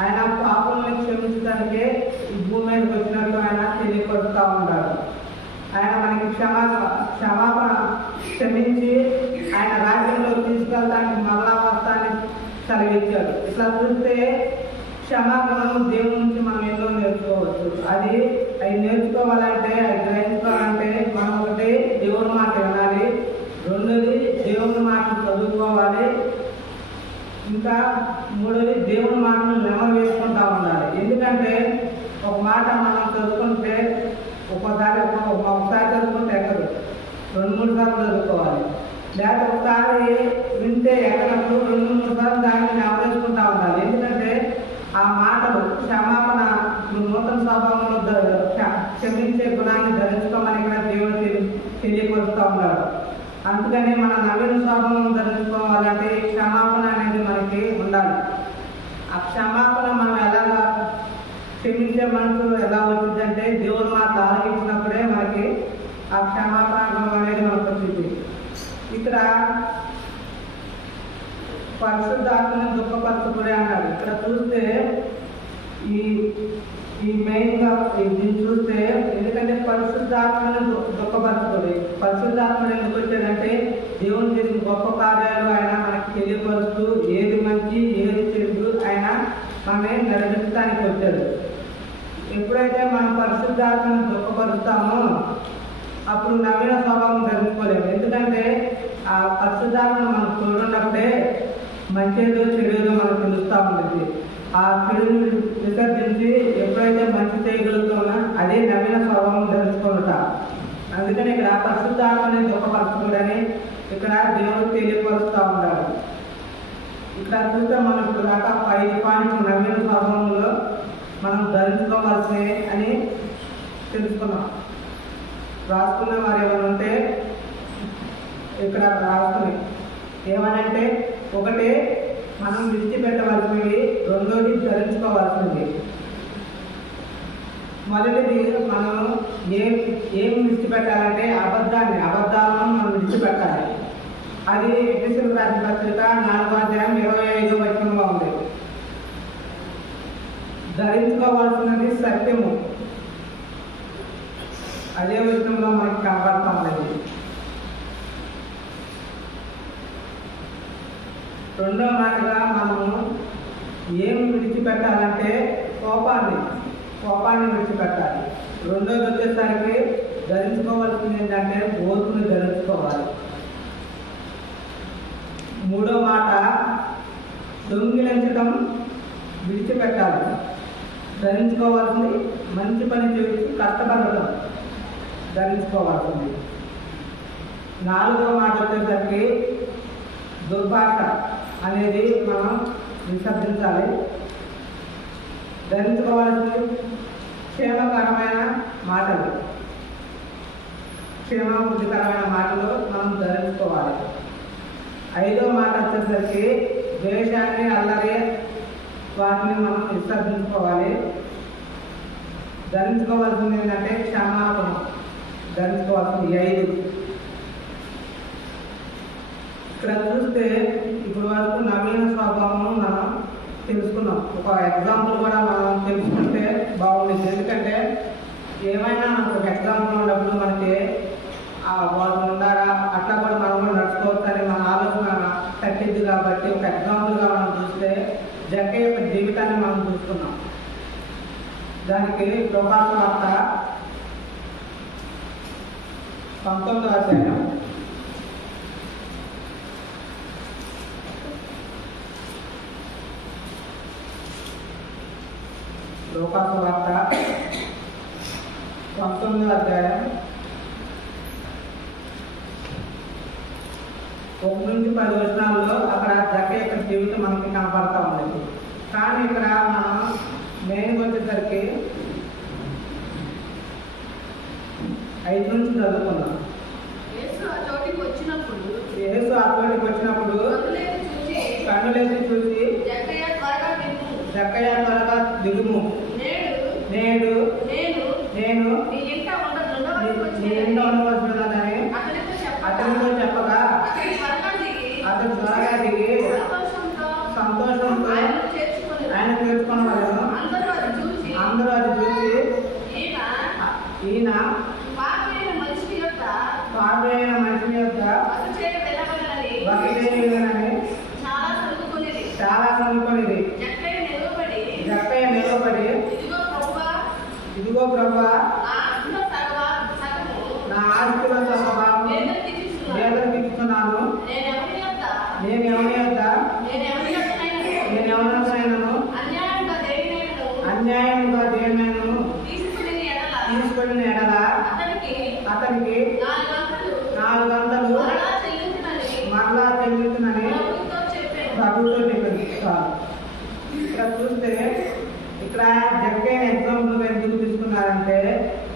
ఆయన పాపల్ని క్షమించడానికే ఈ భూమి మీదకి వచ్చినట్టు ఆయన తెలియపరుస్తూ ఉంటాడు. ఆయన మనకి క్షమాపణ క్షమించి ఆయన రాజ్యంలో తీసుకెళ్ళడానికి మరలా వస్తాన్ని సెలవిచ్చాడు. ఇట్లా చూస్తే క్షమాపణను దేవుడి నుంచి మనం ఎన్నో నేర్చుకోవచ్చు. అవి నేర్చుకోవాలంటే, అవి గ్రహించుకోవాలంటే మనం ఒకటి దేవుని మాట వినాలి, రెండోది దేవుని మాటను చదువుకోవాలి, ఇంకా మూడోది దేవుని మాటను నెమరు వేసుకుంటా ఉండాలి. ఎందుకంటే ఒక మాట మనం చదువుకుంటే ఒకసారి చదువుకుంటే ఎక్కదు, 2-3 సార్లు చదువుకోవాలి. లేకపోతే ఒకసారి వింటే ఎక్కడప్పుడు 2-3 సార్లు దాన్ని నెమరేసుకుంటా ఉండాలి. ఎందుకంటే ఆ మాటలు క్షమాపణ నూతన స్వభావంలో క్షమించే గుణాన్ని ధరించుకోమని కూడా దేవుడు తెలియపరుస్తూ ఉన్నాడు. అందుకని మన నవీన స్వభావం ధరించుకోవాలంటే క్షమాపణ అనేది మనకి ఉండాలి. ఆ క్షమాపణ మనం ఎలాగా క్షమించే మనసు ఎలా వచ్చిందంటే దేవుడు మాట ఆలకించినప్పుడే మనకి ఆ క్షమాపణ అనేది మనకు వచ్చింది. ఇక్కడ పరిశుద్ధాత్మని దుఃఖపరచకుడే అన్నాడు. ఇక్కడ చూస్తే ఈ మెయిన్గా దీన్ని చూస్తే ఎందుకంటే పరిశుద్ధాత్మని దుఃఖపరచకుడే. పరిశుద్ధాత్మని ఎందుకు వచ్చాడంటే దేవుని చేసిన గొప్ప కార్యాలు ఆయన మనకి తెలియపరుస్తూ ఏది మంచి ఏది చెడు ఆయన మనమే నడిపించడానికి వచ్చాడు. ఎప్పుడైతే మనం పరిశుద్ధాత్మని దుఃఖపరుస్తామో అప్పుడు నవీన స్వభావం ధరించుకోలేము. ఎందుకంటే ఆ పరిశుద్ధాత్మను మనం చూడనప్పుడే మంచిదో చెడుదో మనకు తెలుస్తూ ఉంటుంది. ఆ చెడుని విసర్జించి ఎప్పుడైతే మంచి చేయగలుగుతామో అదే నవీన స్వభావం ధరించుకుంటా. అందుకని ఇక్కడ పరిశుద్ధాత్మని దుఃఖపరచకూడని ఇక్కడ దేవుడు తెలియపరుస్తూ ఉంటాడు. ఇక్కడ చూస్తే మనకు దాకా 5 పాయింట్లు నవీన స్వభావంలో మనం ధరించుకోవాల్సినవి అని తెలుసుకున్నాం. రాసుకున్న వారు ఏమైనా ఉంటే ఇక్కడ రాసుకుని ఏమనంటే ఒకటి మనం విడిచిపెట్టవలసినవి, రెండోది ధరించుకోవాల్సినవి. మొదటిది మనం ఏం విడిచిపెట్టాలంటే అబద్ధాలను మనం విడిచిపెట్టాలి. అది ఎఫెసీయులకు రాసిన పత్రిక 4వ అధ్యాయం 25వ వచనంలో ఉంది. ధరించుకోవాల్సినది సత్యము, అదే వచనంలో మనకి కనబడతా ఉన్నది. రెండో మాటగా మనము ఏం విడిచిపెట్టాలంటే కోపాన్ని విడిచిపెట్టాలి. రెండోది వచ్చేసరికి ధరించుకోవాల్సింది ఏంటంటే ఓర్పుని ధరించుకోవాలి. మూడో మాట దొంగిలించడం విడిచిపెట్టాలి. ధరించుకోవాల్సింది మంచి పని చేసి కష్టపడటం ధరించుకోవాల్సింది. నాలుగో మాట వచ్చేసరికి దుర్భాష అనేది మనం విసర్జించాలి. ధరించుకోవాల్సింది క్షేమకరమైన మాటలు, క్షేమాభివృద్ధికరమైన మాటలు మనం ధరించుకోవాలి. ఐదో మాట వచ్చేసరికి ద్వేషాన్ని, అల్లరి వాటిని మనం విసర్జించుకోవాలి. ధరించుకోవాల్సింది ఏంటంటే క్షమాపణ ధరించుకోవాల్సింది 5. ఇక్కడ చూస్తే ఇప్పటి వరకు నవీన స్వభావం మనం తెలుసుకున్నాం. ఒక ఎగ్జాంపుల్ కూడా మనం తెలుసుకుంటే బాగుంటుంది. ఎందుకంటే ఏమైనా మనకు ఒక ఎగ్జాంపుల్ ఉన్నప్పుడు మనకి వాళ్ళు ఉండారా అట్లా కూడా మనం కూడా నడుచుకోవచ్చు అని మన ఆలోచన తట్టిద్ది. కాబట్టి ఒక ఎగ్జాంపుల్గా మనం చూస్తే జక్కయ్య యొక్క జీవితాన్ని మనం చూసుకున్నాం. దానికి లోకాసు వార్త 19వ అధ్యాయం 19వ అధ్యాయం 1 నుంచి 10 వచనాల్లో అక్కడ జక్కయ్య యొక్క జీవితం మనకి కనపడతా ఉంది. కానీ ఇక్కడ మనం మెయిన్గా వచ్చేసరికి 5 నుంచి చదువుకున్నాం. యేసు ఆ చోటికి వచ్చినప్పుడు కన్నులేసి చూసి జక్కయ్య త్వరగా దిగుము, నేడు నేను నీ ఇంట ఉండవలసినదని అతనితో చెప్పగా అతను త్వరగా దిగి సంతోషంతో ఆయన చేర్చుకున్నవారు. అందరూ అది చూసి ఈయన పాపైన మనిషి యొక్క బతి చేయగలనని చాలా చదువుకునేది. జక్కయ్య నిలబడి ఇదిగో ప్రభువా, నా ఆస్తిలో సగభాగం పేదలకు ఇస్తున్నాను. నేను ఎవరి యొద్ద అన్యాయంగా దేనినైనను తీసుకుని ఎడల అతనికి 4 గంటలు మరలా చెల్లించునని ప్రభుత్వం చెప్పింది. ఇక్కడ చూస్తే ఇక్కడ జక్కయ్య ఎగ్జాంపుల్ ఎందుకు తీసుకున్నారంటే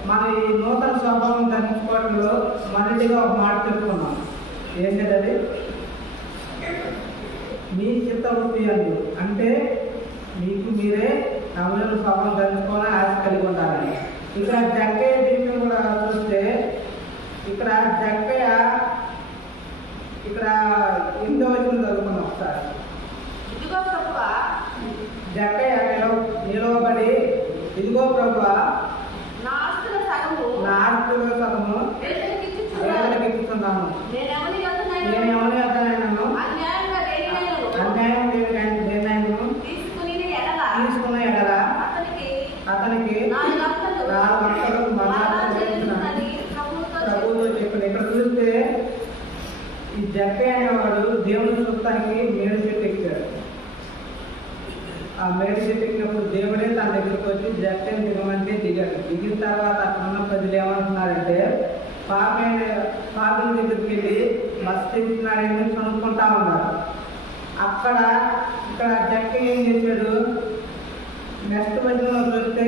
మన ఈ నూతన స్వభావం ధరించుకోవడంలో మొదటిగా ఒక మాట చెప్పుకున్నాం. ఏంటది? మీ చిత్తవృత్తి అందు అంటే మీకు మీరే నవలను స్వభావం ధరించుకోవాలని ఆశ కలిగి ఉండాలని. ఇక్కడ జక్కయ్య జీవితం కూడా చూస్తే ఇక్కడ జక్కయ్య ఇక్కడ 8వ వచనం చదువుకున్నాం ఒకసారి. జక్కయ్య నిలవబడి ఇదిగో ప్రభువా, నా ఆస్తుల సగము పేదలకు ఇస్తున్నాను. నేను ఎవరి వద్దనైనాను అన్యాయం దేనినైనాను తీసుకున్న ఎడల అతనికి 4 గంటలు మరలా ప్రభువుతో చెప్పింది. ఇక్కడ చూస్తే ఈ జక్కయ్య అనేవాడు దేవుని చూడటానికి మేడు చెట్టు ఎక్కాడు. ఆ మేడు చెట్టు ఎక్కినప్పుడు దేవుడే తన దగ్గరికి వచ్చి జక్కయ్యని దిగమంటే దిగాడు. దిగిన తర్వాత అక్కడ ఉన్న ప్రజలు ఏమంటున్నారంటే పాపిని దగ్గరికి వెళ్ళి మస్తీస్తున్నాడని కనుక్కుంటా ఉన్నారు. ఇక్కడ జక్కయ్య ఏం చేశాడు? నెక్స్ట్ వచనంలో చూస్తే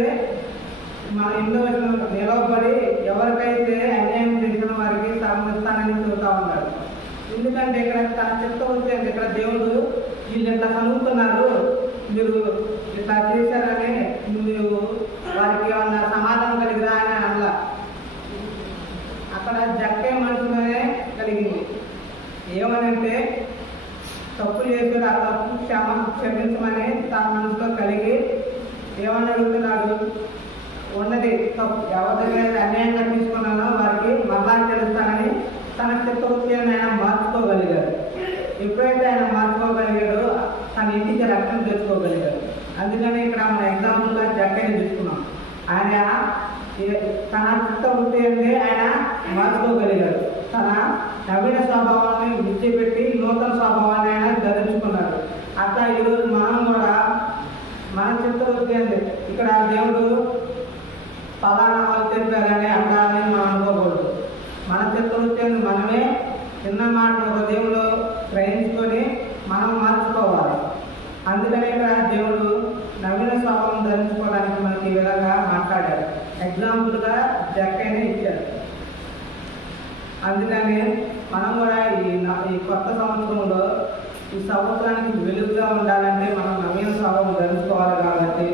మన 8వ వచనంలో నిలవబడి ఎవరికైతే అన్యాయం చేసిన వారికి సగం ఇస్తానని చూస్తూ ఉన్నాడు. ఎందుకంటే ఇక్కడ తన చిత్తవృత్తి అంటే ఇక్కడ దేవుడు వీళ్ళు ఇట్లా చదువుతున్నారు, మీరు ఇట్లా చేశారని మీరు వారికి ఏమన్నా సమాధానం కలిగిరా అని అనలా. అక్కడ జక్కే మనసులోనే కలిగింది. ఏమనంటే తప్పు చేశారు, ఆ తప్పు క్షమించమని తన మనసులో కలిగి ఏమని అడుగుతున్నాడు, ఉన్నది తప్పు ఎవరి దగ్గర అన్యాయంగా తీసుకున్నానో వారికి మరలా తెలుస్తానని తన చిత్తవృత్తిని ఆయన మార్చుకోగలిగాడు. ఎప్పుడైతే ఆయన మార్చుకోగలిగాడో తన ఇంటికి రక్షణ తెచ్చుకోగలిగాడు. అందుకని ఇక్కడ మన ఎగ్జాంపుల్గా జక్కని తీసుకున్నాం. ఆయన తన చిత్తవృత్తి అంటే ఆయన మార్చుకోగలిగాడు. తన నవీన స్వభావాన్ని విడిచిపెట్టి నూతన స్వభావాన్ని ఆయన ధరించుకున్నాడు. అట్లా ఈరోజు మనం కూడా మన చిత్తవృత్తి అంటే ఇక్కడ దేవుడు పలానా వాళ్ళు చెప్పారని అట్లా అని మనం అనుకోకూడదు. మన చిత్తవృత్తి మనమే చిన్న మాట హృదయంలో గ్రహించుకొని మనం మార్చుకోవాలి. అందుకనే ఇక్కడ దేవుడు నవీన స్వభావం ధరించుకోవడానికి మనకి ఈ విధంగా మాట్లాడారు. ఎగ్జాంపుల్గా జక్కైనా ఇచ్చారు. అందుకని మనం కూడా ఈ కొత్త సంవత్సరంలో ఈ సంవత్సరానికి వెలుగుగా ఉండాలంటే మనం నవీన స్వభావం ధరించుకోవాలి. కాబట్టి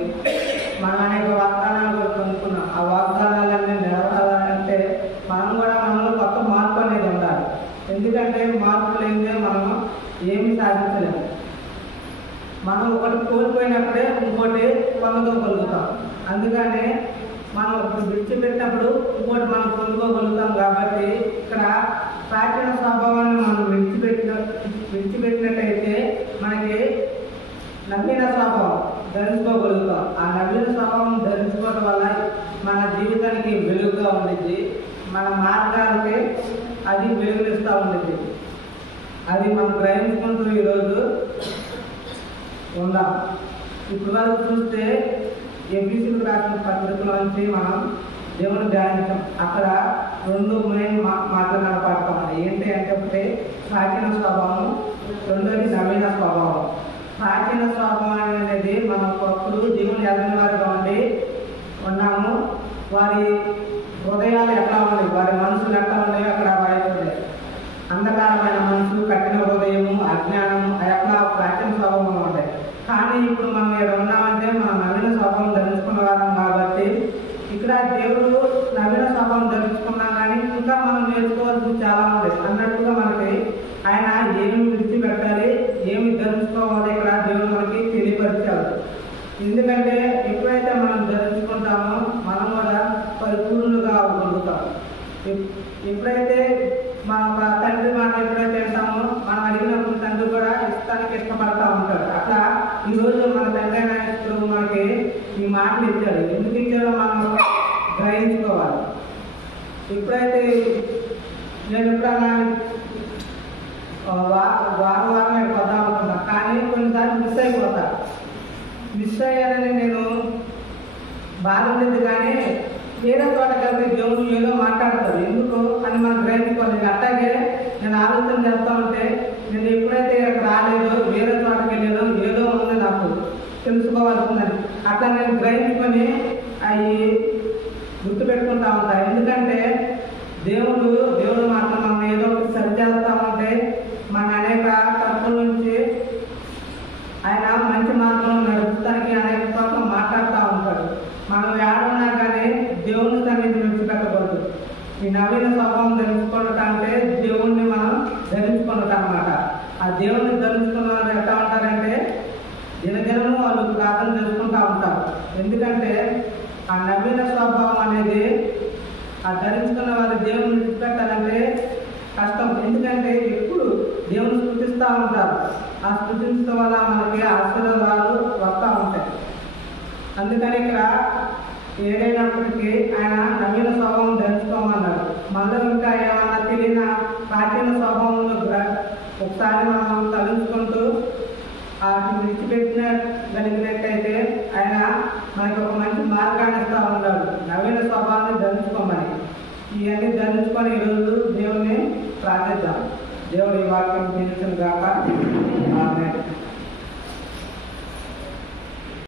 మనం అనేక వాగ్దానాలు కూడా పొందుకున్నాం. ఆ వాగ్దానాలన్నీ నెరవేరాలంటే మనం కూడా మనలో కొత్త మార్పు అనేది ఉండాలి. ఎందుకంటే మార్పు లేనిదే మనం ఏమి సాధించలేము. మనం ఒకటి కోల్పోయినప్పుడే ఇంకోటి పొందుకోగలుగుతాం. అందుకని మనం ఒకటి విడిచిపెట్టినప్పుడు ఇంకోటి మనం పొందుకోగలుగుతాం. కాబట్టి ఇక్కడ ప్రాచీన స్వభావాన్ని మనం విడిచిపెట్టినట్టయితే మనకి నవీన స్వభావం ధరించుకోగలుగుతాం. ఆ నవీన స్వభావం ధరించుకోవడం వల్ల మన జీవితానికి వెలుగుగా ఉండిద్ది, మన మార్గాలకి అది వెలుగునిస్తూ ఉండిద్ది. అది మనం గ్రహించుకుంటూ ఈరోజు ఉందాం. ఇప్పుడు వరకు చూస్తే ఎబిసిలకు రాసిన పత్రికల నుంచి మనం దేవుని ధ్యానించాం. అక్కడ రెండు మెయిన్ మాటలు కనపడతాం. ఏంటి అంటే ఒకటి ప్రాచీన స్వభావం, రెండోది నవీన స్వభావం. ప్రాచీన స్వభావం అనేది మనం ఒకప్పుడు దేవుని ఎదిగిన వారిగా ఉన్నాము. వారి హృదయాలు ఎట్లా ఉన్నాయి, వారి మనసులు ఎట్లా ఉన్నాయో అక్కడ వాయిస్తుంది. అంధకారమైన మనసు, కఠిన హృదయము, అజ్ఞానము ఎట్లా ప్రాచీన స్వభావంలో ఉంటాయి. కానీ ఇప్పుడు మనం ఇక్కడ ఉన్నామంటే మనం నవీన స్వభావం ధరించుకున్న వారం కాబట్టి ఇక్కడ దేవుడు నవీన స్వభావం ధరించుకున్నాం. కానీ ఇంకా మనం నేర్చుకోవాల్సింది చాలా ఉంది అన్నట్టుగా మనకి ఆయన ఏమి విడిచిపెట్టాలి, ఏమి ధరించుకోవాలి ఇక్కడ దేవుడు మనకి తెలియపరిచాడు. ఎందుకంటే ఎప్పుడైతే మనం ధరించుకుంటామో మనం కూడా పరిపూర్ణులుగా అవ్వగలుగుతాం. ఎప్పుడైతే మన తండ్రి మాట ఎప్పుడైతే వింటామో మనం అడిగినప్పుడు తండ్రి కూడా ఇష్టానికి ఇష్టపడతా ఉంటాడు. అట్లా ఈరోజు మన తండ్రి నాయకుడు మనకి ఈ మాటలు ఇచ్చాడు. ఎందుకు ఇచ్చాడో మనం గ్రహించుకోవాలి. ఎప్పుడైతే నేను ఎప్పుడన్నా వారం నేను వద్దాం అనుకున్నా, కానీ కొన్నిసార్లు మిస్ అయిపోతా. మిస్ అయ్యానని నేను బాగుండేది, కానీ వేరే చోట కలిపి దేవుడు ఏదో మాట్లాడతాడు ఎందుకు అని మనం గ్రహించుకోవాలి. అట్లాగే నేను ఆలోచన చేస్తా ఉంటే నేను ఎప్పుడైతే ఇక్కడ రాలేదో వేరే చోటకి వెళ్ళేదో ఏదో ఉంది నాకు తెలుసుకోవాల్సిందని అట్లా నేను గ్రహించుకొని అవి గుర్తుపెట్టుకుంటా ఉంటాను. ఎందుకంటే దేవుడు మాత్రం మనం ఏదో ఒకటి సరిచేస్తామంటే మన అనేక తప్పుల నుంచి ఆయన మంచి మార్గంలో నడుపుతానికి అనేక చోట్ల మాట్లాడుతూ ఉంటాడు. మనం ఏడున్నా కానీ దేవుని సన్నిధిని విడిచిపెట్టకూడదు. ఈ నవీన స్వభావం ధరించుకోవటం అంటే దేవుణ్ణి మనం ధరించుకున్నట్టు అనమాట. ఆ దేవుణ్ణి ధరించుకున్న వాళ్ళు ఎట్లా ఉంటారంటే దినదినము వాళ్ళు ప్రార్థన చేసుకుంటూ ఉంటారు. ఎందుకంటే ఆ నవీన స్వభావం అనేది ఆ ధరించుకున్న వాళ్ళు దేవుని విడిచిపెట్టాలంటే కష్టం. ఎందుకంటే ఎప్పుడు దేవుని స్తుతిస్తూ ఉంటారు. ఆ స్తుతించడం వల్ల మనకి ఆశీర్వాదాలు వస్తూ ఉంటాయి. అందుకని ఇక్కడ ఏదైనప్పటికీ ఆయన నవీన స్వభావం ధరించుకోమన్నాడు. మనలో ఇంకా ఏమన్నా తెలియని ప్రాచీన స్వభావంలో ఒకసారి మనం తలుచుకుంటూ వాటిని విడిచిపెట్టినగలిగినట్టయితే ఆయన మనకి ఒక మంచి మార్గాన్ని ఇస్తూ ఉన్నాడు. నవీన స్వభావాన్ని ధరించుకోమని ఇవన్నీ ధరించుకొని ఈరోజు దేవుని ప్రార్థిద్దాం. దేవుడి వాక్యం దీవించును గాక.